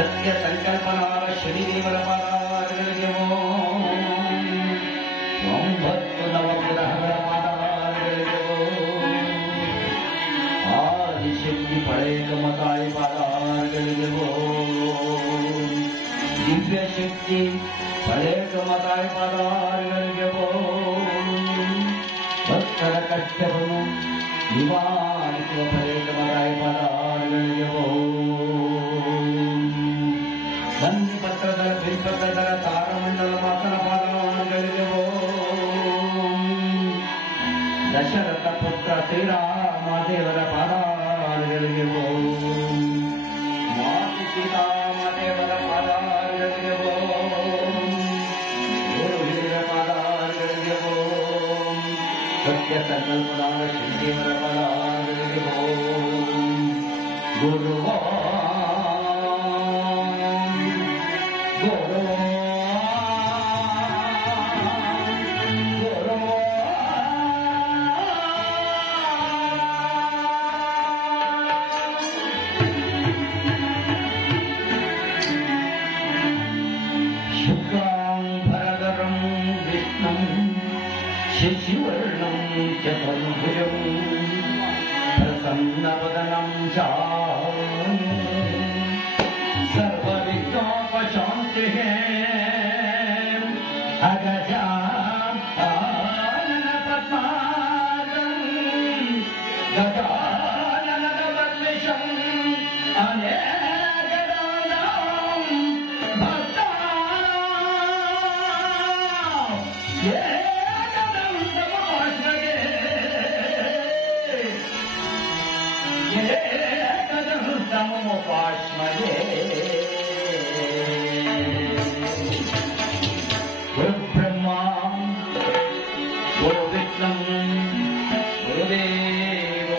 ಸತ್ಯ ಸಂಕಲ್ಪನಾದ ಶನಿದೇವರ ಪಾದಾರಗಳಿಗೆ ಒಂಬತ್ತು ನವಗ್ರಹಗಳ ಪಾದಾರಗಳಿಗೆ ಆದಿಶಕ್ತಿ ಪಳೆಯಮ್ಮ ತಾಯಿ ಪಾದಾರಗಳಿಗೆ ದಿವ್ಯ ಶಕ್ತಿ ಪಳೆಯಮ್ಮ ತಾಯಿ ಪಾದಾರಗಳಿಗೆ ಭಕ್ತರ ಕಷ್ಟವನ್ನು ನಿವಾರಿಸುವ ಪಳೆಯಮ್ಮ ತಾಯಿ ಪಾದಾರಗಳಿಗೆ ಬಂದಿ ಪತ್ರದ ಬಿಲ್ಪತ್ರದ ತಾರಮಂಡಲ ಮಾತನ ಪಾದಾರಗಳಿಗೆ ದಶರಥ ಪುತ್ರ ಶ್ರೀರಾಮದೇವರ ಪಾದಾರಗಳಿಗೆ ಮಾತು ಸೀತಾಮದೇವರ ಪಾದಾರಗಳಿಗೆ ಗುರುಹಿರಿಯರ ಪಾದಾರಗಳಿಗೆ ಸತ್ಯ ಸಂಕಲ್ಪನಾದ ಶ್ರೀದೇವರ ಪಾದಾರಗಳಿಗೆ ಗುರುವ शिशिवर्णं चतुर्भुजं प्रसन्नवदनं सर्वविघ्नोपशान्तिः अगजाननपद्मार्गं गजाननवर्मिषं अनेकदानं भक्तानां गुरुब्रह्मा गुरुविष्णु गुरुदेव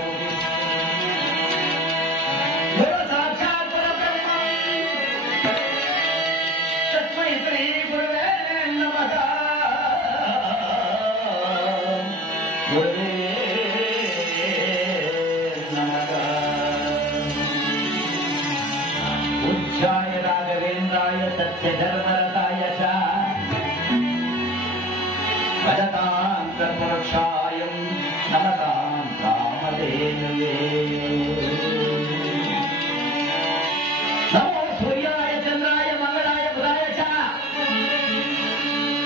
गुरु साक्षात् परब्रह्म तस्मै श्री गुरुवे नमः गुरुवे उज्जाय राघवेन्द्राय सत्यधर्मरताय च वदतां कर्मरक्षायं नमतां कामधेनवे नमो सूर्याय चन्द्राय मंगलाय बुधाय च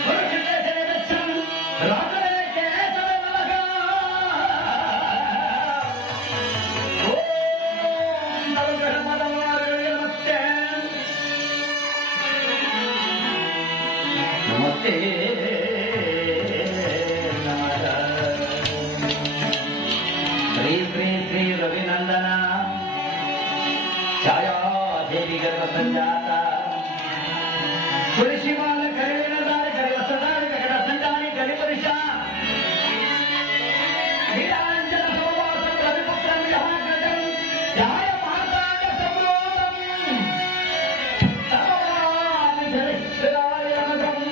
गुरुचन्द्रस्य दक्षं राघवे केशवे नमः ॐ नवग्रहमदमार्गये नमस्ते श्री श्री श्री रविनंदन छाया देवी गर्भ संजाता तुलसीमाल करिवेनदारी करिवसदारी कगಡ संजानी कलिपरिष वीरांजन सोमवासं रविपुत्रं महाग्रजं ध्याय मार्तांड संरोधं सर्वमानि जयश्रीराय नमः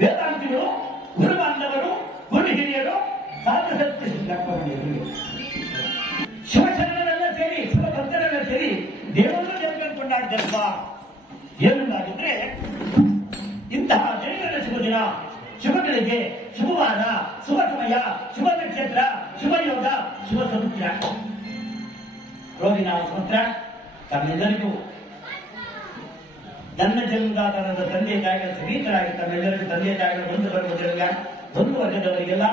ವೇದಾಂತಿಗಳು, ಗುರು ಬಾಂಧವರು, ಗುರು ಹಿರಿಯರು, ಸಾಧು ಸತ್ಯ ಶಿವಶರಣರೆಲ್ಲ ಸೇರಿ, ಶಿವಭಕ್ತರೆಲ್ಲ ಸೇರಿ ದೇವರನ್ನು ಕೊಂಡಾಡಿದಲ್ವಾ? ಏನನ್ನಾಗಿದ್ರೆ ಇಂತಹ ಜೈನರ ಶುಭ ದಿನ, ಶುಭಗಳಿಗೆ ಶುಭವಾದ, ಶುಭ ಸಮಯ, ಶುಭ ನಕ್ಷತ್ರ, ಶುಭ ಯೋಗ, ಶುಭ ಸಮುದ್ರ, ರೋಗಿನ ಸಮುದ್ರ ತಮ್ಮೆಲ್ಲರಿಗೂ ನನ್ನ ಜನ್ಮದಾತರಾದ ತಂದೆ ತಾಯಿಗಳ ಸಹಿತರಾಗಿ ತಮ್ಮೆಲ್ಲರಿಗೂ ತಂದೆ ತಾಯಿಗಳು ಒಂದು ಬರುವುದರಿಲ್ಲ, ಒಂದು ವರ್ಗದವರಿಗೆಲ್ಲ,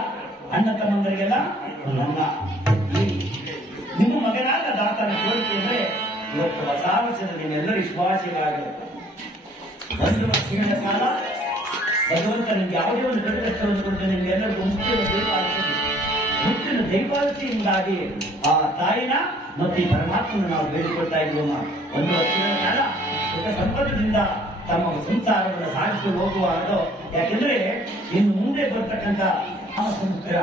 ಅಣ್ಣ ತಮ್ಮಂದರಿಗೆಲ್ಲ ನನ್ನ ನಿಮ್ಮ ಮಗನಾದ ದಾತನ ಕೋರಿಕೆ ಅಂದ್ರೆ ಇವತ್ತು ಹೊಸ ವರ್ಷದ ನಿಮ್ಮೆಲ್ಲರೂ ವಿಶ್ವಾಸಿಗಳಾಗಿರುತ್ತೆ. ಒಂದು ವರ್ಷಗಳ ಕಾಲ ಭಗವಂತ ನಿಮ್ಗೆ ಯಾವುದೇ ಒಂದು ದೊಡ್ಡ ಕಷ್ಟವನ್ನು ಕೊಟ್ಟು ನಿಮ್ಗೆಲ್ಲರಿಗೂ ಮುಟ್ಟಿನ ದೈವಾಲತೆಯಿಂದಾಗಿ ಆ ತಾಯಿನ ಮತ್ತು ಈ ಪರಮಾತ್ಮನ ನಾವು ಬೇಡಿಕೊಳ್ತಾ ಇದ್ವಮ್ಮ. ಒಂದು ವರ್ಷಗಳ ಕಾಲ ಸುಖ ಸಂಪದದಿಂದ ತಮ್ಮ ಸಂಸಾರವನ್ನು ಸಾಗಿಸಿ ಹೋಗುವ ಯಾಕೆಂದ್ರೆ ಇನ್ನು ಮುಂದೆ ಬರ್ತಕ್ಕಂಥ ಆ ಸಮುದ್ರ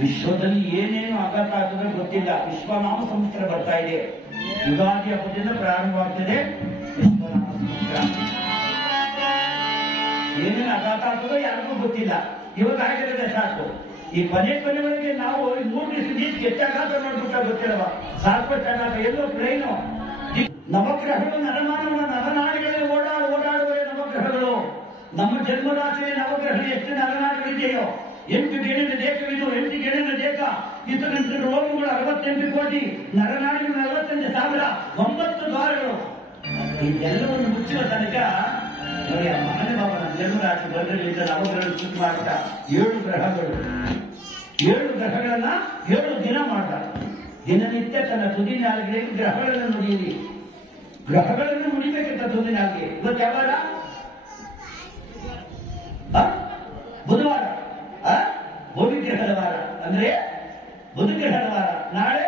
ವಿಶ್ವದಲ್ಲಿ ಏನೇನು ಆಘಾತ ಆಗ್ತದೆ ಗೊತ್ತಿಲ್ಲ. ವಿಶ್ವನಾಮ ಸಮುದ್ರ ಬರ್ತಾ ಇದೆ. ಯುಗಾದಿ ಹಬ್ಬದಿಂದ ಪ್ರಾರಂಭವಾಗ್ತದೆ ವಿಶ್ವನಾಮ ಸಮುದ್ರ. ಏನೇನು ಆಘಾತ ಆಗ್ತದೋ ಯಾರಿಗೂ ಗೊತ್ತಿಲ್ಲ. ಇವಾಗ ಆಗಿರೋದೇ ಸಾಕು. ಈ ಕೊನೆವರೆಗೆ ನಾವು 3 ದಿವಸ ಎಷ್ಟು ಆಘಾತ ನೋಡ್ಬಿಟ್ಟ ಗೊತ್ತಿಲ್ಲವ. ಸಾಕಷ್ಟು ಆಘಾತ. ಎಲ್ಲೋ ಪ್ಲೇನು ನವಗ್ರಹಗಳು ನರನಾಡಿಗಳಲ್ಲಿ ಓಡಾಡುವರೆ ನವಗ್ರಹಗಳು. ನಮ್ಮ ಜನ್ಮರಾಶಿಯಲ್ಲಿ ನವಗ್ರಹಗಳು ಎಷ್ಟು ನರನಾಡಿಗಳಿದೆಯೋ 8 ಗೆಣಿನ ದೇಹವಿದು, 8 ಗೆಣಿನ ದೇಹ, ಇತರಂತ ರೋಗಗಳು 68 ಕೋಟಿ, ನರನಾಡಿಗಳು 45,000, 9 ದ್ವಾರಗಳು. ಇದೆಲ್ಲವನ್ನು ಮುಚ್ಚುವ ತನಕ ನೋಡಿ ಆ ಮಹಾನುಭಾವನ ಜನ್ಮರಾಶಿ ವರ್ಗಗಳಿಂದ ನವಗ್ರಹಗಳು ಶುರು ಮಾಡ್ತಾ 7 ಗ್ರಹಗಳು, 7 ಗ್ರಹಗಳನ್ನ 7 ದಿನ ಮಾಡ್ದ. ದಿನನಿತ್ಯ ತನ್ನ ತುದಿ ನಾಲಿಗೆಯಲ್ಲಿ ಗ್ರಹಗಳನ್ನು ನುಡಿಯಿರಿ. ಗ್ರಹಗಳನ್ನು ನುಡಿಬೇಕಂತ ತುದಿ ನಾಲಿಗೆ. ಇವತ್ತು ಯಾವಾಗ? ಬುಧವಾರ, ಭೂಮಿಗ್ರಹದ ವಾರ ಅಂದ್ರೆ ಬುಧಗ್ರಹದ ವಾರ, ನಾಳೆ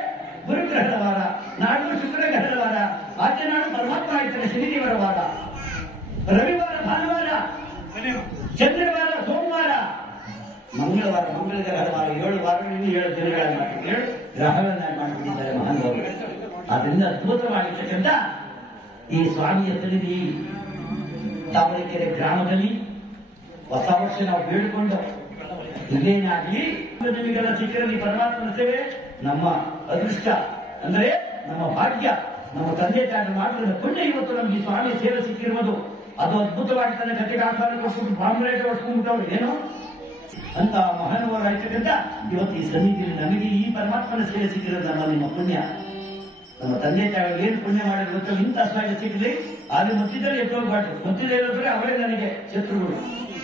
ಗುರುಗ್ರಹದ ವಾರ, ನಾಡು ಶುಕ್ರಗ್ರಹದ ವಾರ, ಆಚೆ ನಾಡು ಪರಮಾತ್ಮ ಆಯ್ತಾರೆ ಶನಿದೇವರ ವಾರ, ರವಿವಾರ ಭಾನುವಾರ, ಚಂದ್ರವಾರ ಸೋಮವಾರ, ಮಂಗಳವಾರ ಮಂಗಳಗ್ರಹದ ವಾರ. 7 ವಾರಗಳಲ್ಲಿ 7 ದಿನಗಳನ್ನ ಮಾಡಿ 7 ಗ್ರಹಗಳನ್ನ ಮಾಡಿಬಿಟ್ಟಿದ್ದಾರೆ ಮಹಾನುಭಾವರು. ಅದರಿಂದ ಅದ್ಭುತವಾಗಿರ್ತಕ್ಕಂಥ ಈ ಸ್ವಾಮಿಯ ಸನ್ನಿಧಿ ತಾವರೆಕೆರೆ ಗ್ರಾಮದಲ್ಲಿ ಹೊಸ ವರ್ಷ ನಾವು ಬೇಡಿಕೊಂಡು ಇಲ್ಲೇನಾಗಲಿ ನಿಮಗೆಲ್ಲ ಸಿಕ್ಕಿರಲಿ ಪರಮಾತ್ಮನ ಸೇವೆ ನಮ್ಮ ಅದೃಷ್ಟ ಅಂದ್ರೆ ನಮ್ಮ ಭಾಗ್ಯ. ನಮ್ಮ ತಂದೆ ತಾಯಿ ಮಾಡಿದ ಪುಣ್ಯ ಇವತ್ತು ನಮ್ಗೆ ಈ ಸ್ವಾಮಿ ಸೇವೆ ಸಿಕ್ಕಿರುವುದು. ಅದು ಅದ್ಭುತವಾಗಿ ತನ್ನ ಕತೆಗೆ ಆಹ್ವಾನ ಕೊಟ್ಬಿಟ್ಟು ಬಾಂಬ್ರೇಟ್ ಹೊಡ್ಸ್ಕೊಂಡ್ಬಿಟ್ಟವ್ರು ಏನೋ ಅಂತ ಮಹಾನುಭಾವರಾಗಿರ್ತಕ್ಕಂಥ ಇವತ್ತು ಈ ಸನ್ನಿಧಿಯಲ್ಲಿ ನಮಗೆ ಈ ಪರಮಾತ್ಮನ ಸೇವೆ ಸಿಕ್ಕಿರೋದು ನಮ್ಮ ನಿಮ್ಮ ಪುಣ್ಯ. ನಮ್ಮ ತಂದೆ ತಾಯಿಗಳು ಏನು ಪುಣ್ಯ ಮಾಡಿದ್ರು ಗೊತ್ತಲ್ಲ, ಇಂಥ ಸ್ವಾಮಿ ಸಿಕ್ಕಿದ್ರಿ ಆದ್ರೆ ಮಧ್ಯದಲ್ಲಿ ಎದ್ದೋಗ್ಬಾರ್ದು. ಮಧ್ಯದಲ್ಲಿ ಹೇಳಿದ್ರೆ ಅವರೇ ನನಗೆ ಶತ್ರುಗಳು,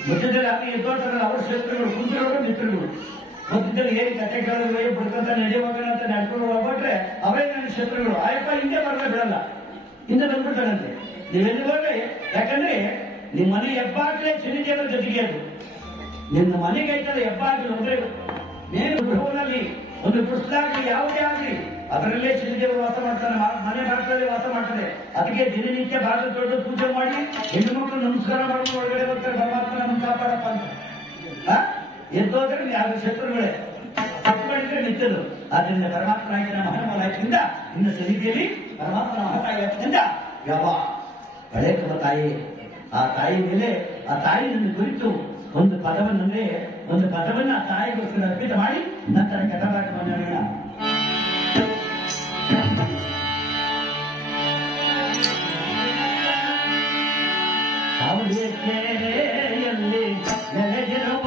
ಮಧ್ಯದಲ್ಲಿ ಆಗಿ ಎದ್ದೋಳ್ತಾರಲ್ಲ ಅವ್ರ ಶತ್ರುಗಳು, ಕುಂತ್ರವರು ಮಿತ್ರಗಳು. ಮಧ್ಯದಲ್ಲಿ ಏನ್ ಕತೆ ಕೇಳಿದ್ರೆ ಬಿಡ್ಕೊಂತ ನಡೆಯುವಾಗ ಅಂತ ನಡ್ಕೊಂಡು ಹೋಗ್ಬಿಟ್ರೆ ಅವರೇ ನನಗೆ ಶತ್ರುಗಳು. ಆಯಪ್ಪ ಹಿಂದೆ ಬರಲೇ ಬಿಡಲ್ಲ, ಹಿಂದೆ ಬಂದ್ಬಿಡ್ತಾರಂತೆ. ನೀವೆಲ್ಲಿ ಹೋಗ್ರಿ, ಯಾಕಂದ್ರೆ ನಿಮ್ಮ ಮನೆ ಹೆಬ್ಬಾಗ್ಲೇ ಶನಿದೇವರ ಜೊತೆಗೆ ಅದು. ನಿನ್ನ ಮನೆಗೆ ಐತಲ್ಲ ಹೆಬ್ಬಾಗ್ಲು ಅಂದ್ರೆ ಮೇಲು ಗೃಹದಲ್ಲಿ ಒಂದು ಪುಸ್ತಕ ಯಾವುದೇ ಆಗಲಿ ಅದರಲ್ಲೇ ಶನಿದೇವರು ವಾಸ ಮಾಡ್ತಾನೆ, ಮನೆ ಭಾಗದಲ್ಲಿ ವಾಸ ಮಾಡ್ತಾರೆ. ಅದಕ್ಕೆ ದಿನನಿತ್ಯ ಭಾಗ ತೊಳೆದು ಪೂಜೆ ಮಾಡಿ ಹೆಣ್ಣು ಮಕ್ಕಳು ನಮಸ್ಕಾರ ಮಾಡೋದು ಒಳಗಡೆ ಬರ್ತಾರೆ, ಪರಮಾತ್ಮ ನಮ್ಗೆ ಕಾಪಾಡಪ್ಪ ಅಂತ. ಎದ್ದೋದ್ರೆ ಯಾರು ಶತ್ರುಗಳೇ ತಪ್ಪು ಮಾಡಿದ್ರೆ ನಿಂತದ್ದು. ಆದ್ರಿಂದ ಪರಮಾತ್ಮ ಆಯ್ಕೆ ಮಹಾನುಭಾವ ಆಯ್ಕೆಯಿಂದ ಇನ್ನು ಸನ್ನಿಧಿಯಲ್ಲಿ ಪರಮಾತ್ಮ ಮಹಾತಾಯಿ ಆಯ್ಕೆಯಿಂದ ಯಾವ ಹಳೆ ತಾಯಿ, ಆ ತಾಯಿ ಮೇಲೆ ಆ ತಾಯಿ ನನ್ನ ಕುರಿತು ಒಂದು ಪದವನ್ನಂದ್ರೆ ಒಂದು ಪದವನ್ನ ಆ ತಾಯಿಗೋಸ್ಕರ ಅರ್ಪಿತ ಮಾಡಿ ನಂತರ ಕಥಾಪಾಠವನ್ನು ಹೇಳೋಣ. ನೆಲೆಗಿರುವ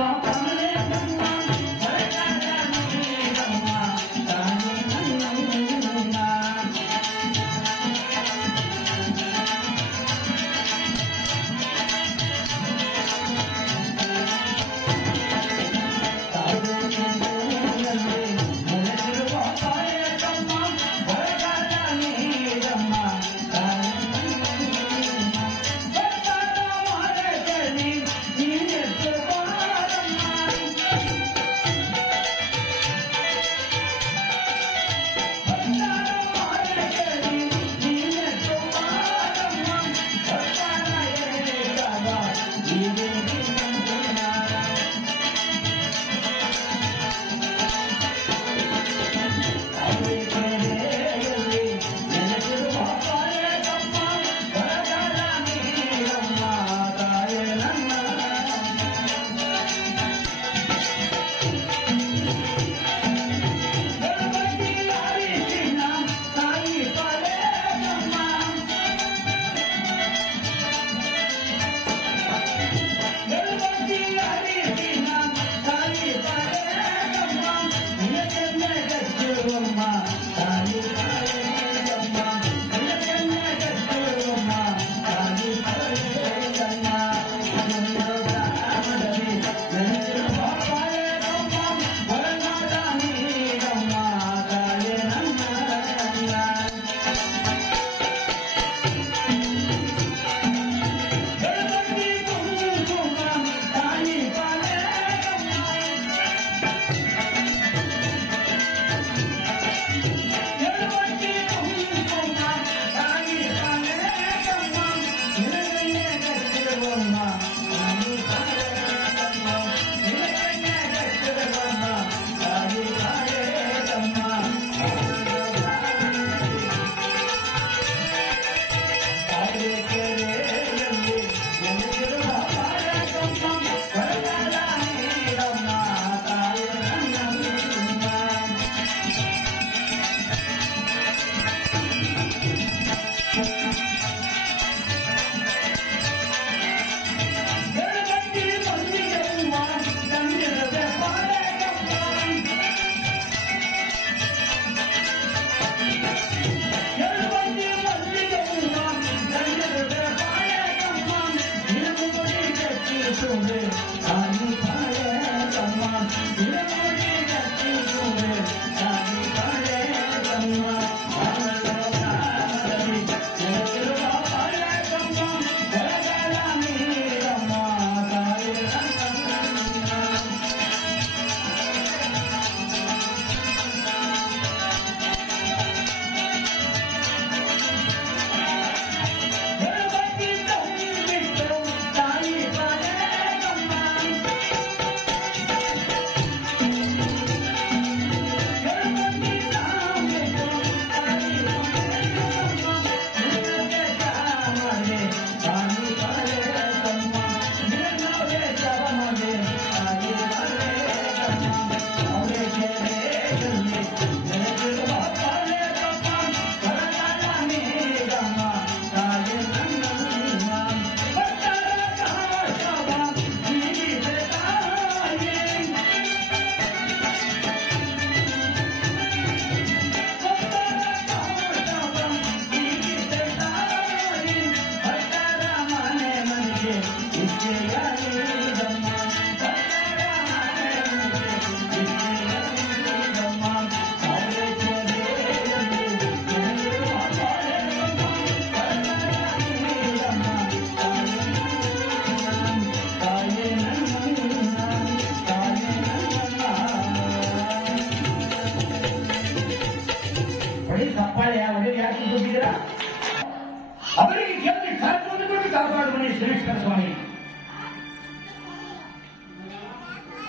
ಶ್ರೇಷ್ಠ ಸ್ವಾಮಿ.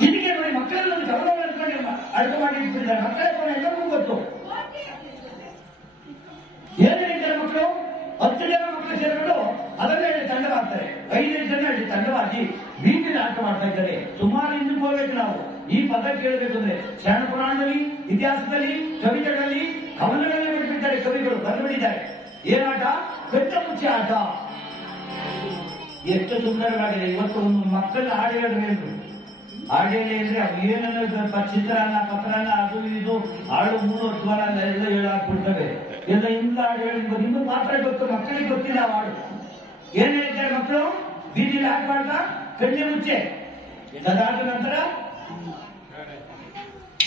ಇದಕ್ಕೆ ನೋಡಿ ಮಕ್ಕಳೆಲ್ಲ ಗೌರವ ಅರ್ಥ ಮಾಡಿ ಇಟ್ಬಿಟ್ಟಿದ್ದಾರೆ. ಮಕ್ಕಳ ಎಲ್ಲರಿಗೂ ಗೊತ್ತು. ಏನು ಹೇಳ್ತಾರೆ ಮಕ್ಕಳು? 10 ಜನ ಮಕ್ಕಳು ಸೇರಿಕೊಂಡು ಅದನ್ನೇ ತಂಡವಾಗ್ತಾರೆ. 5 ಜನ ತಂಡವಾಗಿ ಬೀದಿನ ಆಟ ಮಾಡ್ತಾ ಇದ್ದಾರೆ. ಸುಮಾರು ಹಿಂದಕ್ಕೆ ಹೋಗ್ಬೇಕು ನಾವು. ಈ ಪದ ಕೇಳಬೇಕು ಅಂದ್ರೆ ಶರಣ ಪುರಾಣದಲ್ಲಿ, ಇತಿಹಾಸದಲ್ಲಿ, ಕವಿತೆಗಳಲ್ಲಿ, ಕವನಗಳಲ್ಲಿ ಬಿಟ್ಟಿದ್ದಾರೆ. ಕವಿಗಳು ಬರೆದುಬಿಟ್ಟಿದ್ದಾರೆ. ಏನಾಟ? ಕಟ್ಟ ಮುಚ್ಚೆ ಆಟ. ಎಷ್ಟು ಸುಂದರವಾಗಿದೆ. ಇವತ್ತು ಒಂದು ಮಕ್ಕಳ ಹಾಡು ಹೇಳಬೇಕು. ಹಾಡೇನೆ ಅಂದ್ರೆ ಅವು ಏನನ್ನ ಚಿತ್ರಾನ್ನ, ಪತ್ರಾನ್ನ, ಅದು ಇದು ಹಾಡು 3 ವರ್ಷ ಎಲ್ಲ ಹೇಳಾಕ್ಬಿಡ್ತವೆ. ಎಲ್ಲ ಇಂದ ಹಾಡು ಹೇಳಿದ್ರು. ನಿಮ್ಗೆ ಮಾತ್ರ ಗೊತ್ತು, ಮಕ್ಕಳಿಗೆ ಗೊತ್ತಿಲ್ಲ ಆ ಹಾಡು. ಏನ್ ಹೇಳ್ತಾರೆ ಮಕ್ಕಳು? ಬೀದಿಲಿ ಆಟ ಮಾಡ್ತಾ ಕಣ್ಣೆ ಮುಚ್ಚೆ. ಅದಾದ ನಂತರ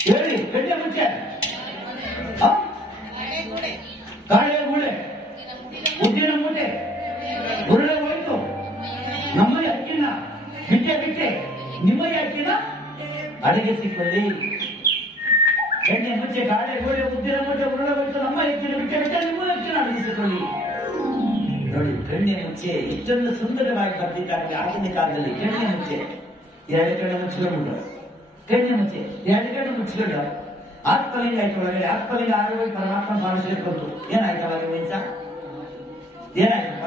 ಹೇಳಿ ಕಣ್ಣೆ ಮುಚ್ಚೆ. ಕಾಳೆ ಗೂಳೆ, ಉದ್ದಿನ ಮೂಟೆ, ಉರುಳೆ ಹೋಯ್ತು, ನಮ್ಮನೆ ಅಕ್ಕಿನ ಬಿಟ್ಟೆ ಬಿಟ್ಟೆ, ನಿಮ್ಮನೆ ಅಕ್ಕಿನ ಅಡಿಗೆ ಸಿಕ್ಕಲ್ಲಿ. ಎಣ್ಣೆ ಮುಚ್ಚೆ, ಕಾಳೆ ಗೋಡೆ, ಉದ್ದಿನ ಮೂಟೆ, ಉರುಳೆ ಹೋಯ್ತು, ನಮ್ಮ ಅಕ್ಕಿನ ಬಿಟ್ಟೆ ಬಿಟ್ಟೆ, ನಿಮ್ಮ ಅಕ್ಕಿನ ಅಡಿಗೆ ಸಿಕ್ಕಲ್ಲಿ. ನೋಡಿ, ಕಣ್ಣೆ ಮುಚ್ಚೆ ಇಷ್ಟೊಂದು ಸುಂದರವಾಗಿ ಬರ್ತಿದ್ದಾರೆ ಆಗಿನ ಕಾಲದಲ್ಲಿ. ಕಣ್ಣೆ ಮುಚ್ಚೆ, 2 ಕಣ್ಣು ಮುಚ್ಚಿಕೊಂಡು, ಕಣ್ಣೆ ಮುಚ್ಚೆ 2 ಕಣ್ಣು ಮುಚ್ಚಿಕೊಂಡು ಆತ್ಮಲಿಂಗ ಆಯ್ತು. ಒಳಗಡೆ ಆತ್ಮಲಿಂಗ ಆರೋಗ್ಯ ಪರಮಾತ್ಮ ಪಾಲಿಸಲಿಕ್ಕೆ ಕೊಟ್ಟು ಏನಾಯ್ತು ಅವಾಗ ವಯಸ್ಸ? ಏನಾಯ್ತಪ್ಪ?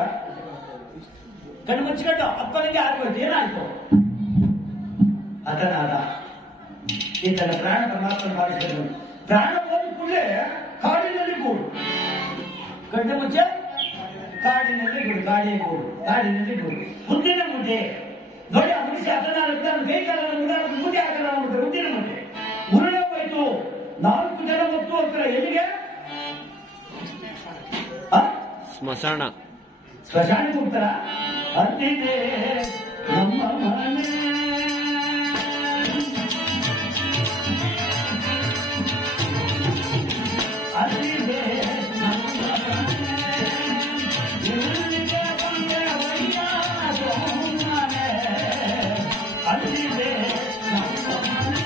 ಕಣ್ಣು ಮುಚ್ಚಿಕೊಂಡು ಆತ್ಮಲಿಂಗ ಆರೋಗ್ಯ ಏನಾಯ್ತು? ಅದನಾದ ಈತನ ಪ್ರಾಣ ಪರಮಾತ್ಮ ಪಾಲಿಸಲು. ಪ್ರಾಣ ಹೋದ ಕೂಡಲೇ ಕಾಡಿನಲ್ಲಿ ಗೂಡು. ಕಣ್ಣು ಮುಚ್ಚೆ, ಕಾಡಿನಲ್ಲಿ ಗೂಡು, ಕಾಡಿನ ಗೂಡು, ಕಾಡಿನಲ್ಲಿ ಗೂಡು. ಉದ್ದಿನ ಮುದ್ದೆ ನೋಡಿ. ಆ ಮನುಷ್ಯ ಕೈ ಕಾಲನ್ನು ಮುದ್ದೆ ಹಾಕಲ್ಲ. ಉದ್ದಿನ ಮುದ್ದೆ ಉರುಳೆ ಹೋಯ್ತು. 4 ಜನ ಹೊತ್ತು ಹೋಗ್ತಾರೆ. ಎಲ್ಲಿಗೆ? ಸ್ಮಶಾನ. ಸ್ಮಶಾನಕ್ಕೆ ಹೋಗ್ತಾರ. ಅಂತಿದೆ ನಮ್ಮ ಮನೆ, ಅಲ್ಲಿದೆ ನಮ್ಮ ಮನೆ, ಇಲ್ಲಿಗೆ ಬಂದೆ ವೈಯಾಸ ಮನೆ, ಅಲ್ಲಿದೆ ನಮ್ಮ ಮನೆ.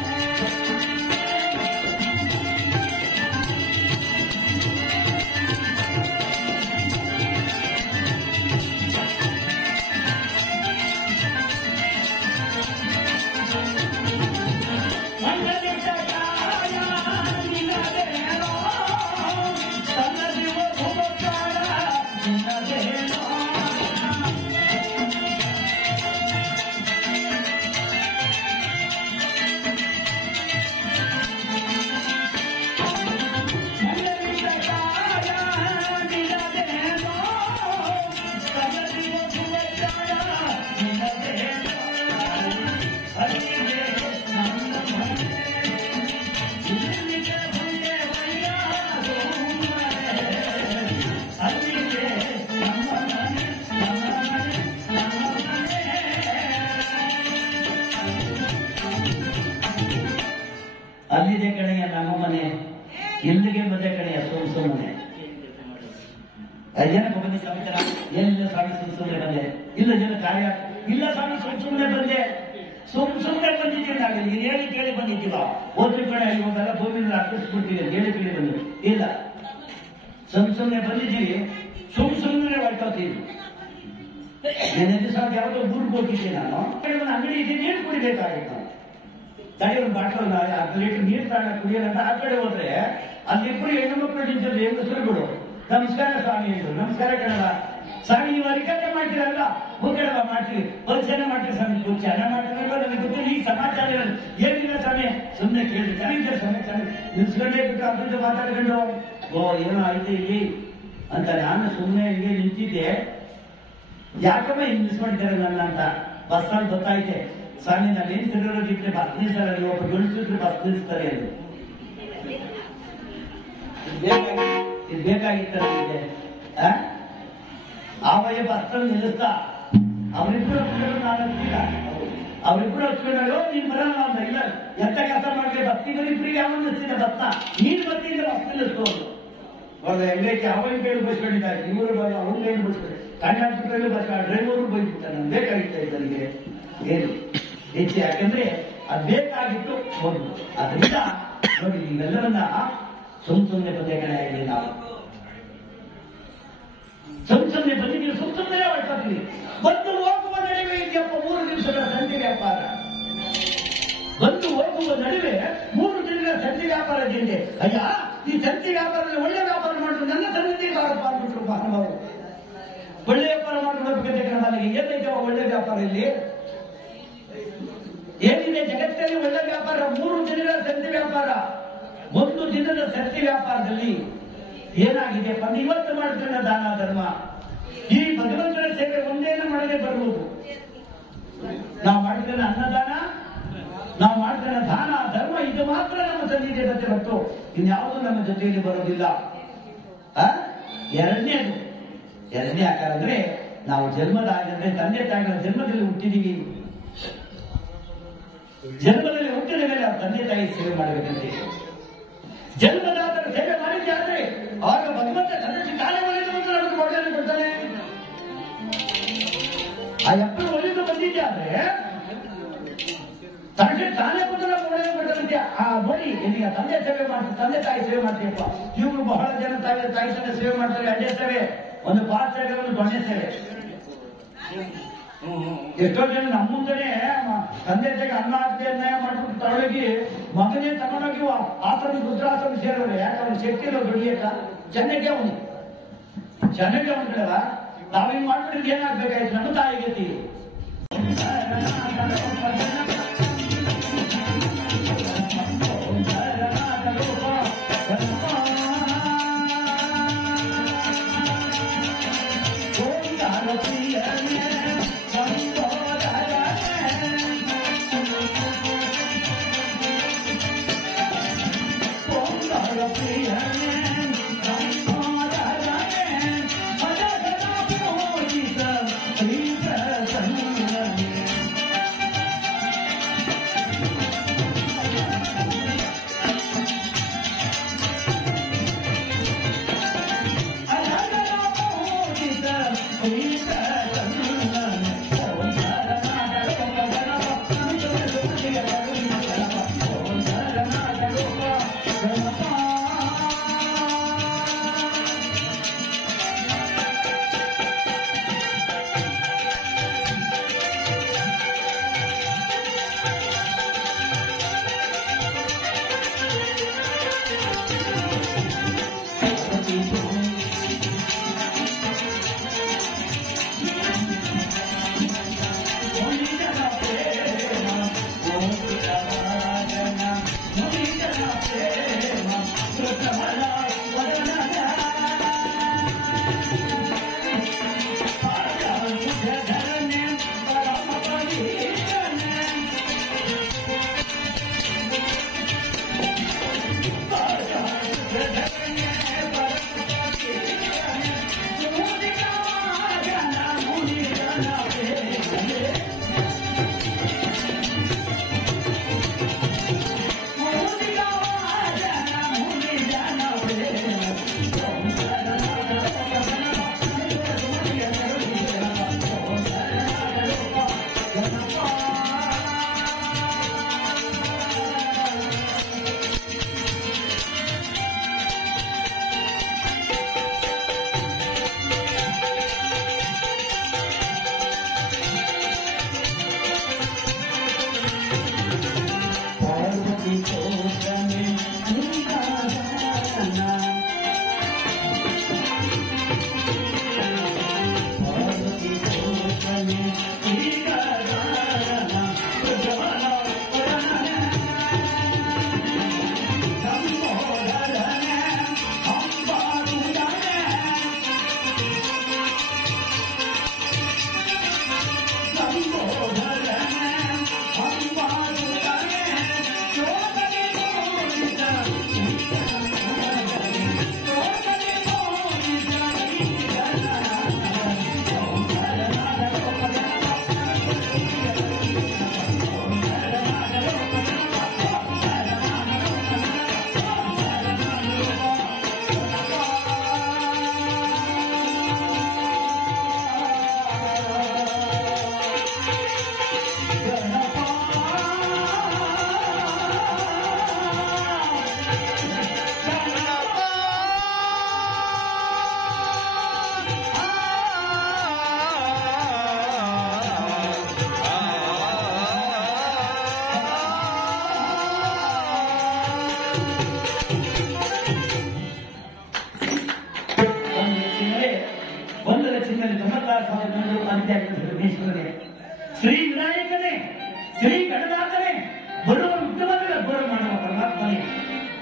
ಅಲ್ಲಿದೆ ಕಡೆಯ ನಮ್ಮ ಮನೆ, ಎಲ್ಲಿಗೆ ಬಂದೆ ಕಡೆಯ ಸುಮ್ಮನೆ. ಏನಕ್ಕೆ ಬಂದೆ ಸಮಾಚಾರ? ಎಲ್ಲ ಸ್ವಾಮಿ ಸುಮ್ಮನೆ ಬಂದೆ. ಇಲ್ಲ ಜನ ಕಾರ್ಯ ಇಲ್ಲ ಸ್ವಾಮಿ ಸುಮ್ಮನೆ ಬಂದೆ. ಸುಮ್ಮನೆ ಬಂದಿದ್ದೀವಿ. ನಾವು ಇಲ್ಲಿ ಹೇಳಿ ಕೇಳಿ ಬಂದಿದ್ದೀವ. ಹೋದ್ರಿ ಕಡೆ ಇವಾಗೆಲ್ಲ ಭೂಮಿಯಿಂದ ಅರ್ಪಿಸ್ಬಿಡ್ತೀವಿ ಅಂತ ಹೇಳಿ ಕೇಳಿ ಬಂದ್ವಿ. ಇಲ್ಲ, ಸುಮ್ಮನೆ ಬಂದಿದ್ದೀವಿ. ಸುಮ್ಮನೆ ಹೊರಟೋತೀವಿ. ನನ್ನ ಸಾವಿರ ಯಾವ್ದೋ ಊರಿಗೆ ಹೋಗಿದ್ದೆ ನಾನು. ಒಂದು ಅಂಗಡಿ ಇದೆ, ನೀರು ಕುಡಿಬೇಕಾಗಿತ್ತು. ತಡೆ ಒಂದು ಬಾಟಲ್ 10 ಲೀಟರ್ ನೀರು ತಾಣ ಕುಡಿಯೋದಂತ ಆ ಕಡೆ ಹೋದ್ರೆ ಅಲ್ಲಿಬ್ಬರು ಹೆಣ್ಣು ಮಕ್ಕಳು ನಿಂತಿದ್ರು. ಹೆಂಗಸರುಗಳು ನಮಸ್ಕಾರ ಸ್ವಾಮಿ ಅಂದ್ರು. ನಮಸ್ಕಾರ ಕಣವ ಸ್ವಾಮಿ, ನೀವು ಅರಿಕತೆ ಮಾಡ್ತೀರಲ್ಲ, ಹೋಗಡವ ಮಾಡ್ತೀವಿ, ಪರಿಚಯ ಮಾಡ್ತೀವಿ ಸ್ವಾಮಿ. ಚೆನ್ನಾಗಿ ಮಾಡ್ತೀರಲ್ಲ, ನನಗೆ ಗೊತ್ತಿಲ್ಲ. ಈಗ ಸಮಾಚಾರ ಏನಿಲ್ಲ ಸ್ವಾಮಿ, ಸುಮ್ಮನೆ ಕೇಳಿದ್ರೆ ಚೆನ್ನಾಗಿದ್ದಾರೆ ಸ್ವಾಮಿ. ಚೆನ್ನಾಗಿ ನಿಲ್ಸ್ಕೊಂಡೇ ಬಿಟ್ಟು ಅದ್ರಿಂದ ಮಾತಾಡ್ಕೊಂಡು ಓ ಏನೋ ಆಯ್ತು ಇಲ್ಲಿ ಅಂತ ನಾನು ಸುಮ್ಮನೆ ಹಿಂಗೆ ನಿಂತಿದ್ದೆ. ಯಾಕಮ್ಮ ಹಿಂಗೆ ನಿಲ್ಸ್ಕೊಂಡಿದ್ದಾರೆ ನನ್ನ ಅಂತ ಬಸ್ಸಲ್ಲಿ ಗೊತ್ತಾಯ್ತೆ. ಸ್ವಾಮಿ ನಾನೇನು ತಿರುಗಿದ್ರೆ ಬಸ್ ನಿಲ್ಸಲ್ಲ, ನೀವು ಒಬ್ಬ ಗಣಿಸಿದ್ರೆ ಬಸ್ ನಿಲ್ಲಿಸ್ತಾರೆ ಅದು. ಇದು ಬೇಕಾಗಿತ್ತ ನನಗೆ. ಆವಯ್ಯ ಬಸ್ಸಲ್ಲಿ ನಿಲ್ಲಿಸ್ತಾ ಅವರಿಬ್ರು ಹಚ್ಕೊಂಡು ನಾನು ಹಚ್ಚಿಲ್ಲ. ಅವರಿಬ್ರು ಹಚ್ಕೊಂಡಾಗ ನೀನ್ ಬರಲ್ಲ ಅಂದ. ಇಲ್ಲ ಎಂತ ಕೆಲಸ ಮಾಡ್ತೀವಿ, ಬಸ್ತಿಗಳಿಬ್ರಿಗೆ ಯಾವ ನಿಲ್ಲಿಸ್ತಿದ್ದೆ ಬಸ್ನ, ನೀನ್ ಬಸ್ತಿಂದ ಬಸ್ ನಿಲ್ಲಿಸ್ಕೊಂಡು ಅವ್ರು ಹೆಂಗೈತೆ ಅವನ ಕೈಲಿ ಬಸ್ಕೊಂಡಿದ್ದಾರೆ. ಇವರು ಬರೋ ಅವ್ರ ಕೈಲಿ ಬಸ್ಕೊಂಡು ಕಂಡಕ್ಟರ್ ಕೈಲಿ ಬಸ್ ಡ್ರೈವರು ಬೈಬಿಟ್ಟ. ನನ್ಗೆ ಬೇಕಾಗಿತ್ತು ನನಗೆ ಏನು ಹೆಚ್ಚು, ಯಾಕಂದ್ರೆ ಅದು ಬೇಕಾಗಿತ್ತು ಒಂದು. ಅದರಿಂದ ನೋಡಿ ಇವೆಲ್ಲವನ್ನ ಸುಮ್ಮನೆ ಬಂದೇ ಕಡೆ ಆಗಲಿ ನಾವು. ಸುಮ್ಮನೆ ಬಂದಿದ್ದೀವಿ, ಸುಮ್ಮನೆ ಹೊರಟಿದ್ದೀವಿ. ಬಂದು ಹೋಗುವ ನಡುವೆ ಇದೆಯಪ್ಪ 3 ದಿವಸಗಳ ಸಂತೆ ವ್ಯಾಪಾರ. ಬಂದು ಹೋಗುವ ನಡುವೆ 3 ದಿನಗಳ ಸಂತೆ ವ್ಯಾಪಾರ ಇದೆ. ಅಯ್ಯ, ಈ ಸಂತೆ ವ್ಯಾಪಾರದಲ್ಲಿ ಒಳ್ಳೆ ವ್ಯಾಪಾರ ಮಾಡಿದ್ರು ನನ್ನ ಸಂಗತಿ ಬಾರಪ್ಪ ಅಂದ್ಬಿಟ್ರು ಮಹಾನುಭಾವರು. ಒಳ್ಳೆ ವ್ಯಾಪಾರ ಮಾಡಬೇಕಂತ ಕನ್ನಡದಲ್ಲಿ ಏನೈತೆ ಒಳ್ಳೆ ವ್ಯಾಪಾರ? ಇಲ್ಲಿ ಏನಿದೆ ಜಗತ್ತಿನಲ್ಲಿ ಒಳ್ಳೆ ವ್ಯಾಪಾರ? 3 ದಿನಗಳ ಸಂತೆ ವ್ಯಾಪಾರ. 1 ದಿನದ ಸಂತೆ ವ್ಯಾಪಾರದಲ್ಲಿ ಏನಾಗಿದೆ? ಇವತ್ತು ಮಾಡ್ಕೊಂಡ ದಾನ ಧರ್ಮ, ಈ ಭಗವಂತನ ಸೇವೆ ಒಂದೇನ ಮಾಡದೆ ಬರುವುದು. ನಾವು ಮಾಡ್ಕೊಂಡ ಅನ್ನದಾನ, ನಾವು ಮಾಡ್ಕೊಂಡ ದಾನ ಧರ್ಮ, ಇದು ಮಾತ್ರ ನಮ್ಮ ಸನ್ನಿಧಿ ಇರುತ್ತೆ ಹೊರತು ಇನ್ಯಾವುದು ನಮ್ಮ ಜೊತೆಯಲ್ಲಿ ಬರೋದಿಲ್ಲ. ಎರಡನೇ ಆಕಾರ ಅಂದ್ರೆ ನಾವು ಜನ್ಮದಾಗಂದ್ರೆ ತಂದೆ ತಾಯಿಗಳ ಜನ್ಮದಲ್ಲಿ ಹುಟ್ಟಿದೀವಿ. ಜನ್ಮದಲ್ಲಿ ಹುಟ್ಟಿದ ಮೇಲೆ ಅವ್ರ ತಂದೆ ತಾಯಿ ಸೇವೆ ಮಾಡಬೇಕಂತೆ. ಜನ್ಮದಾತರ ಸೇವೆ ಮಾಡಿದ್ದೆ ಆದ್ರೆ ಆಗ ಭಗವಂತ ತಂದೆ ತಾನೇ ಒಳ್ಳೆದು ಬಂದು ನಮಗೆ ಒಳ್ಳೆಯನ್ನು ಕೊಡ್ತಾನೆ. ಆ ಎಪ್ಪರು ಒಳ್ಳೆದು ಬಂದಿದ್ದೆ ಆದ್ರೆ ತಂದೆ ತಾನೇ ಬಂದು ನಮ್ಗೆ ಒಳ್ಳೆಯನ್ನು ಕೊಡ್ತಾನಂತೆ. ನೋಡಿ ಈಗ ತಂದೆ ಸೇವೆ ಮಾಡ್ತಾರೆ, ತಂದೆ ತಾಯಿ ಸೇವೆ ಮಾಡ್ತೀಯಪ್ಪ. ಇವರು ಬಹಳ ಜನ ತಾಯಿ ತಂದೆ ಸೇವೆ ಮಾಡ್ತಾರೆ. ಅಡ್ಡೆ ಸೇವೆ, ಒಂದು ಪಾಸ್ ಸೇವೆ, ಒಂದು ದೊಣ್ಣೆ ಸೇವೆ. ಎಷ್ಟೋ ಜನ ನಮ್ಮ ಮುಂದೆನೆ ತಂದೆ ತಾಯಿಗೆ ಅನ್ನ ಹಾಕದೆ ಅನ್ಯಾಯ ಮಾಡ್ಬಿಟ್ಟು ತಗೊಳಗಿ ಮಗನೇ ತಗೊಂಡೋಗಿ ಆಶ್ರಮ ರುದ್ರಾಶ್ರಮ ಸೇರೋರು. ಯಾಕೆ ಅವ್ನು ಶಕ್ತಿ ಇರೋ ದುಡಿಯಕ್ಕ ಚೆನ್ನಾಗೆ ಕಡೆವ ನಾವ್ ಹಿಂಗ್ ಮಾಡ್ಬಿಟ್ಟಿದ್ ಏನಾಗ್ಬೇಕಾಯ್ತು? ನಮ್ಮ ತಾಯಿಗತಿ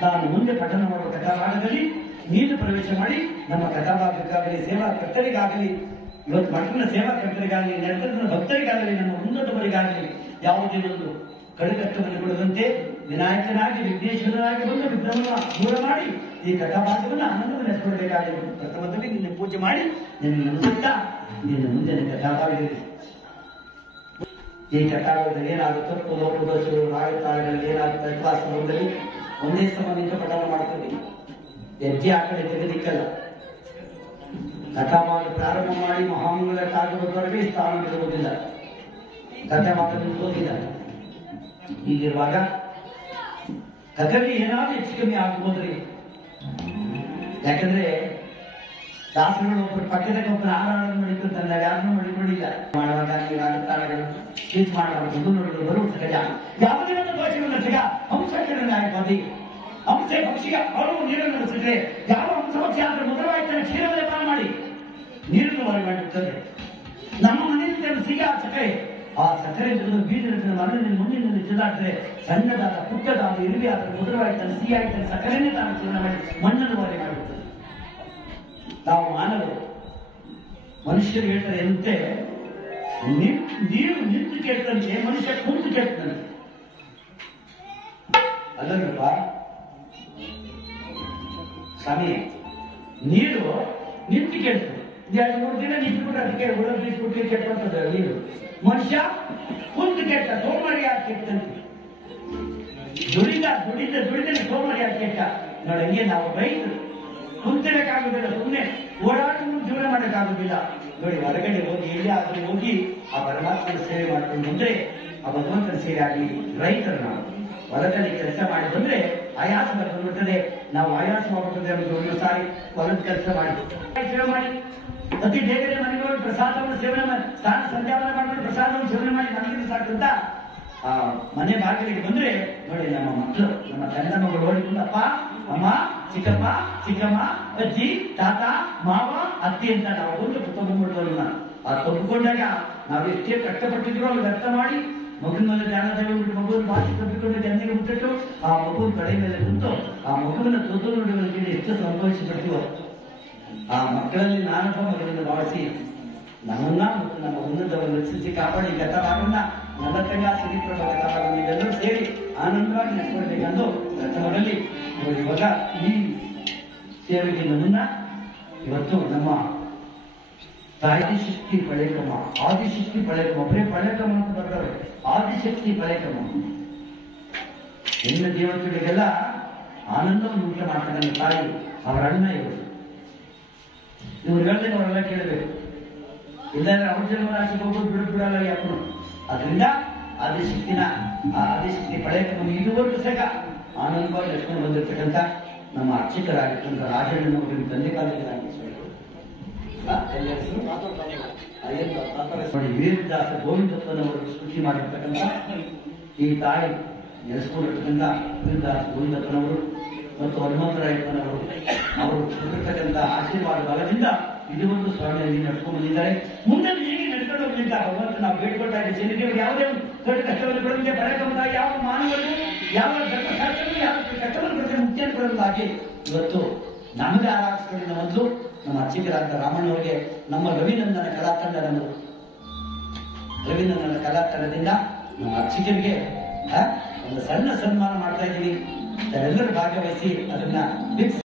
ನಾನು ಮುಂದೆ ಪಠಣ ಮಾಡುವ ಕಥಾಭಾಗದಲ್ಲಿ ನೀನು ಪ್ರವೇಶ ಮಾಡಿ ನಮ್ಮ ಕಥಾಭಾಗಕ್ಕಾಗಲಿ ಸೇವಾಕರ್ತರಿಗಾಗಲಿ, ಇವತ್ತು ಮಠದ ಸೇವಾಕರ್ತರಿಗಾಗಲಿ, ನೆರೆದ ಭಕ್ತರಿಗಾಗಲಿ, ನಮ್ಮ ಉನ್ನತವರಿಗಾಗಲಿ ಯಾವುದೇ ಒಂದು ಕಡುಕಷ್ಟವನ್ನು ಕೊಡದಂತೆ ವಿನಾಯಕನಾಗಿ ವಿಘ್ನೇಶ್ವರನಾಗಿ ಬಂದು ವಿಘ್ನವನ್ನು ದೂರ ಮಾಡಿ ಈ ಕಥಾಭಾಗವನ್ನು ಆನಂದವನ್ನು ನೆನೆಸಿಕೊಳ್ಳಬೇಕಾಗಿ ಪ್ರಥಮದಲ್ಲಿ ನಿನ್ನೆ ಪೂಜೆ ಮಾಡಿ ನಿನ್ನ ನೆನೆಸುತ್ತಾ ನಿನ್ನ ಮುಂದಿನ ಕಥಾಭಾಗದಲ್ಲಿ ಈ ಕಥಾಭಾಗದಲ್ಲಿ ಏನಾಗುತ್ತೋ ಪುದೋಪದೋಷಗಳು ರಾಗತಾಳಗಳಲ್ಲಿ ಏನಾಗುತ್ತೆ ಕ್ಲಾಸದಲ್ಲಿ ಒಂದೇ ಸಮ ನಿಂತು ಪಠಣ ಮಾಡ್ತೀವಿ. ಹೆಜ್ಜೆ ಆ ಕಡೆ ತೆಗೆದಿಕ್ಕಲ್ಲ. ಕಥಾಭಾಗ ಪ್ರಾರಂಭ ಮಾಡಿ ಮಹಾಮಂಗಳಕ್ಕಾಗುವುದವರೆಗೆ ಸ್ಥಾನ ಬಿಡುವುದಿಲ್ಲ. ಕಥಾಭಾಗದಲ್ಲಿ ಓದಿದ್ದಾರೆ. ಹೀಗಿರುವಾಗ ಕಥೆಯಲ್ಲಿ ಏನಾದ್ರೂ ಹೆಚ್ಚು ಕಮ್ಮಿ ಆಗಬಹುದ್ರಿ. ಯಾಕಂದ್ರೆ ದಾಸರುಗಳು ಒಬ್ಬರು ಪಕ್ಕದಾಗ ಒಬ್ಬರು ಆರಾಧನೆ ಮಾಡಿಕೊಂಡಲ್ಲ, ಯಾರನ್ನೂ ಮಾಡಿಕೊಂಡಿಲ್ಲ. ಮಾಡುವಾಗ ರಾಗತಾಳಗಳು ಸ್ಪೀಚ್ ಮಾಡುವಾಗ ಮುಂದೆ ನೋಡಲು ಬರುವ ಸಹಜ. ಯಾವುದೇ ಒಂದು ದೋಷವನ್ನು ಸಹ ಹಂಸಕ್ಕೆ ನ್ಯಾಯವಾದಿ ಹಂಸೆ ಪಕ್ಷಿಯ ಅವರು ನೀರನ್ನು ನಡೆಸಿದ್ರೆ ಯಾವ ಹಂಸಪಕ್ಷಿ ಆದ್ರೆ ಮೊದಲಾಯ್ತಾನೆ ಕ್ಷೀರವೇ ಪಾನ ಮಾಡಿ ನೀರನ್ನು ಹೊರ ಮಾಡಿರುತ್ತದೆ. ನಮ್ಮ ಮನೆಯಲ್ಲಿ ಸಿಗ ಸಕ್ಕರೆ, ಆ ಸಕ್ಕರೆ ಬೀಜದ ಮರಳಿನ ಮುಂದಿನಲ್ಲಿ ಚೆಲ್ಲಾಡ್ರೆ ಸಣ್ಣದಾದ ಪುಟ್ಟದಾದ ಇರುವೆ ಆದ್ರೆ ಮೊದಲಾಯ್ತಾನೆ ಸಿಹಿ ಆಯ್ತಾನೆ ಸಕ್ಕರೆನೇ ತಾನು ಚೂರ್ಣ ಮಾಡಿ ಮಣ್ಣನ್ನು ಹೊರೆ ಮಾಡಿರುತ್ತದೆ. ನಾವು ಮಾನವರು ಮನುಷ್ಯರು ಹೇಳ್ತಾರೆ ಎಂತೆ ನೀರು ನಿಂತು ಕೇಳ್ತಂತೆ, ಮನುಷ್ಯ ಕುಂತು ಕೇಳ್ತಂತೆ. ಅಲ್ಲಪ್ಪ ಸ್ವಾಮಿ, ನೀರು ನಿಂತು ಕೇಳ್ತದೆ. 2-3 ದಿನ ನಿಂತುಬಿಟ್ಟು ಅದಕ್ಕೆ ಒಳಗೆ ಬೀಸ್ಬಿಟ್ಟು ಕೆಟ್ಟಂತದ ನೀರು. ಮನುಷ್ಯ ಕುಂತು ಕೆಟ್ಟ, ಸೋಮಾರಿ ಆಗಿ ಕೆಟ್ಟಂತೆ. ದುಡಿದ ಸೋಮಾರಿ ಆಗಿ ಕೆಟ್ಟ. ನೋಡಿ, ಹಂಗೆ ನಾವು ರೈತರು ಕುಂತಿರಕ್ಕಾಗುದಿಲ್ಲ, ಸುಮ್ಮನೆ ಓಡಾಟವನ್ನು ಜೀವನ ಮಾಡಕ್ಕಾಗುದಿಲ್ಲ. ನೋಡಿ, ಹೊರಗಡೆ ಹೋಗಿ ಎಲ್ಲಿ ಆದ್ರೂ ಹೋಗಿ ಆ ಪರಮಾತ್ಮನ ಸೇವೆ ಮಾಡ್ಕೊಂಡು ಬಂದ್ರೆ ಆ ಭಗವಂತನ ಸೇವೆ ಆಗಲಿ. ರೈತರು ನಾವು ಹೊಲದಲ್ಲಿ ಕೆಲಸ ಮಾಡಿ ಬಂದ್ರೆ ಆಯಾಸ ಬಂದ್ಬಿಡ್ತದೆ. ನಾವು ಆಯಾಸ ಮಾಡ್ಬಿಡ್ತದೆ. ಒಂದು ಸಾರಿ ಹೊಲದ ಕೆಲಸ ಮಾಡಿ ಸೇವೆ ಮಾಡಿ ಅತಿ ಬೇಗನೆ ಮನೆಗೆ ಹೋಗಿ ಪ್ರಸಾದವನ್ನು ಸೇವನೆ ಮಾಡಿ ಸ್ನಾನ ಸಂಧ್ಯಾವನೆ ಮಾಡಿದ್ರೆ ಪ್ರಸಾದವನ್ನು ಸೇವನೆ ಮಾಡಿ ಮನೆಗೆ ಸಾಕಂತ ಆ ಮನೆ ಬಾಗಿಲಿಗೆ ಬಂದ್ರೆ ನೋಡಿ, ನಮ್ಮ ಮಕ್ಕಳು, ನಮ್ಮ ಗಂಡ ಮಗಳು ಓಡಿಕೊಂಡು ಅಪ್ಪ, ಅಮ್ಮ, ಚಿಕ್ಕಪ್ಪ, ಚಿಕ್ಕಮ್ಮ, ಅಜ್ಜಿ, ತಾತ, ಮಾವ, ಅತ್ತಿ ಅಂತ ನಾವು ಒಂದು ತಗೊಂಡ್ಬಿಡ್ತವನ್ನ. ಆ ತಗೊಂಡಾಗ ನಾವು ಎಷ್ಟೇ ಕಷ್ಟಪಟ್ಟಿದ್ರು ಅವ್ರಿಗೆ ಅರ್ಥ ಮಾಡಿ ಮಗುವಿನ ಮೇಲೆ ಧ್ಯಾನ ತಗೊಂಡ್ಬಿಟ್ಟು ಮಗುವಿನ ಭಾಷೆ ತಪ್ಪಿಕೊಂಡು ಜನರಿಗೆ ಮುಟ್ಟಿಟ್ಟು ಆ ಮಗುವಿನ ಕಡೆ ಮೇಲೆ ಕುಂತು ಆ ಮಗುವಿನ ತೊದ್ದು ನೋಡುವುದಕ್ಕೆ ಎಷ್ಟು ಸಂಭವಿಸಿಬಿಡ್ತೀವೋ. ಆ ಮಕ್ಕಳಲ್ಲಿ ನಾನೊಬ್ಬ ಮಗನನ್ನು ಭಾವಿಸಿ ನಮ್ಮನ್ನ ಮತ್ತು ನಮ್ಮ ಉನ್ನತವನ್ನು ರಕ್ಷಿಸಿ ಕಾಪಾಡಿ ಕಥಾಭಾಗವನ್ನ ನಲತಂಗ ಸಿರಿಪ್ರಭ ಕಥಾಭಾಗವನ್ನು ಇದೆಲ್ಲರೂ ಸೇರಿ ಆನಂದವಾಗಿ ನಡೆಸಿಕೊಳ್ಬೇಕೆಂದು ಪ್ರಥಮದಲ್ಲಿ ಇವಾಗ ಈ ಸೇವೆಗೆ ಮುನ್ನ ಇವತ್ತು ನಮ್ಮ ಆದಿಶಕ್ತಿ ಪಳೆಕಮ್ಮ, ಆದಿಶಕ್ತಿ ಪಳೆಕಮ್ಮ, ಬರೀ ಪಳೆಕಮ್ಮ ಅಂತ ಬರ್ತಾರೆ. ಆದಿಶಕ್ತಿ ಪಳೆಕಮ್ಮ ಹೆಣ್ಣು ದೇವತೆಗಳಿಗೆಲ್ಲ ಆನಂದವನ್ನು ಉಂಟು ಮಾಡ್ತಕ್ಕಂಥ ತಾಯಿ, ಅವರ ಅಣ್ಣ ಇವರು. ಇವ್ರು ಹೇಳ್ತೇನೆ, ಅವರೆಲ್ಲ ಕೇಳಬೇಕು. ಇಲ್ಲಾಂದ್ರೆ ಅವ್ರ ಜನ್ಮರಾಶಿಗೆ ಹೋಗೋದು ಬಿಡಲ್ಲ ಯಾಕನು. ಅದರಿಂದ ಆದಿಶಕ್ತಿನ ಆ ಆದಿಶಕ್ತಿ ಪಳೆಕಮ್ಮ ಇದುವರೆಗೂ ಸಹ ಆನಂದವಾಗಿ ನಡೆಸ್ಕೊಂಡು ಬಂದಿರ್ತಕ್ಕಂಥ ನಮ್ಮ ಅರ್ಚಕರಾಗಿರ್ತಕ್ಕಂಥ ರಾಜಣ್ಣನವರಿಗೆ ತಂದೆ ಕಾಲದಲ್ಲಿ ವೀರದಾಸ ಗೋವಿಂದಪ್ಪನವರು ಸೃಷ್ಟಿ ಮಾಡಿರ್ತಕ್ಕಂಥ ಈ ತಾಯಿ ನೆಲೆಸ್ಕೊಂಡಿರ್ತಕ್ಕಂಥ ವೀರದಾಸ ಗೋವಿಂದಪ್ಪನವರು ಮತ್ತು ಹನುಮಂತರಾಯಪ್ಪನವರು ಅವರು ಕೊಟ್ಟಿರ್ತಕ್ಕಂಥ ಆಶೀರ್ವಾದ ಬಲದಿಂದ ಇದುವರೆಗೂ ಸ್ವಾಮಿಯಲ್ಲಿ ನಡ್ಕೊಂಡು ಬಂದಿದ್ದಾರೆ. ಮುಂದೆ ಹೀಗೆ ನಡ್ಕೊಂಡು ಹೋಗ್ಲಿಂದ ಭಗವಂತ ನಾವು ಬೇಡ್ಕೊಳ್ತಾ ಇದ್ದೀವಿ. ಜನರಿಗೆ ಯಾವುದೇ ದೊಡ್ಡ ಕಷ್ಟವನ್ನು ಕೊಡಲಿಕ್ಕೆ ಬರಕಂತ ಯಾವ ಮಾನವರಿಗೂ ಯಾವ ಧರ್ಮಶಾಸ್ತ್ರಗಳು ಯಾವ ಕಷ್ಟವನ್ನು ಕೊಟ್ಟರೆ ಮುಕ್ತಿಯನ್ನು ಕೊಡಲಾಗಿ ಇವತ್ತು ನಮಗೆ ಆರಾಧಿಸಿಕೊಂಡಿದ್ದ ಮೊದಲು ನಮ್ಮ ಅರ್ಚಕರಾದ ರಾಮಣ್ಣವರಿಗೆ ನಮ್ಮ ರವಿನಂದನ ಕಲಾತಂಡ, ನಮ್ಮದು ರವಿನಂದನ ಕಲಾತಂಡದಿಂದ ನಮ್ಮ ಅರ್ಚಕರಿಗೆ ಒಂದು ಸಣ್ಣ ಸನ್ಮಾನ ಮಾಡ್ತಾ ಇದ್ದೀವಿ. ಎಲ್ಲರೂ ಭಾಗವಹಿಸಿ ಅದನ್ನ ಫಿಕ್ಸ್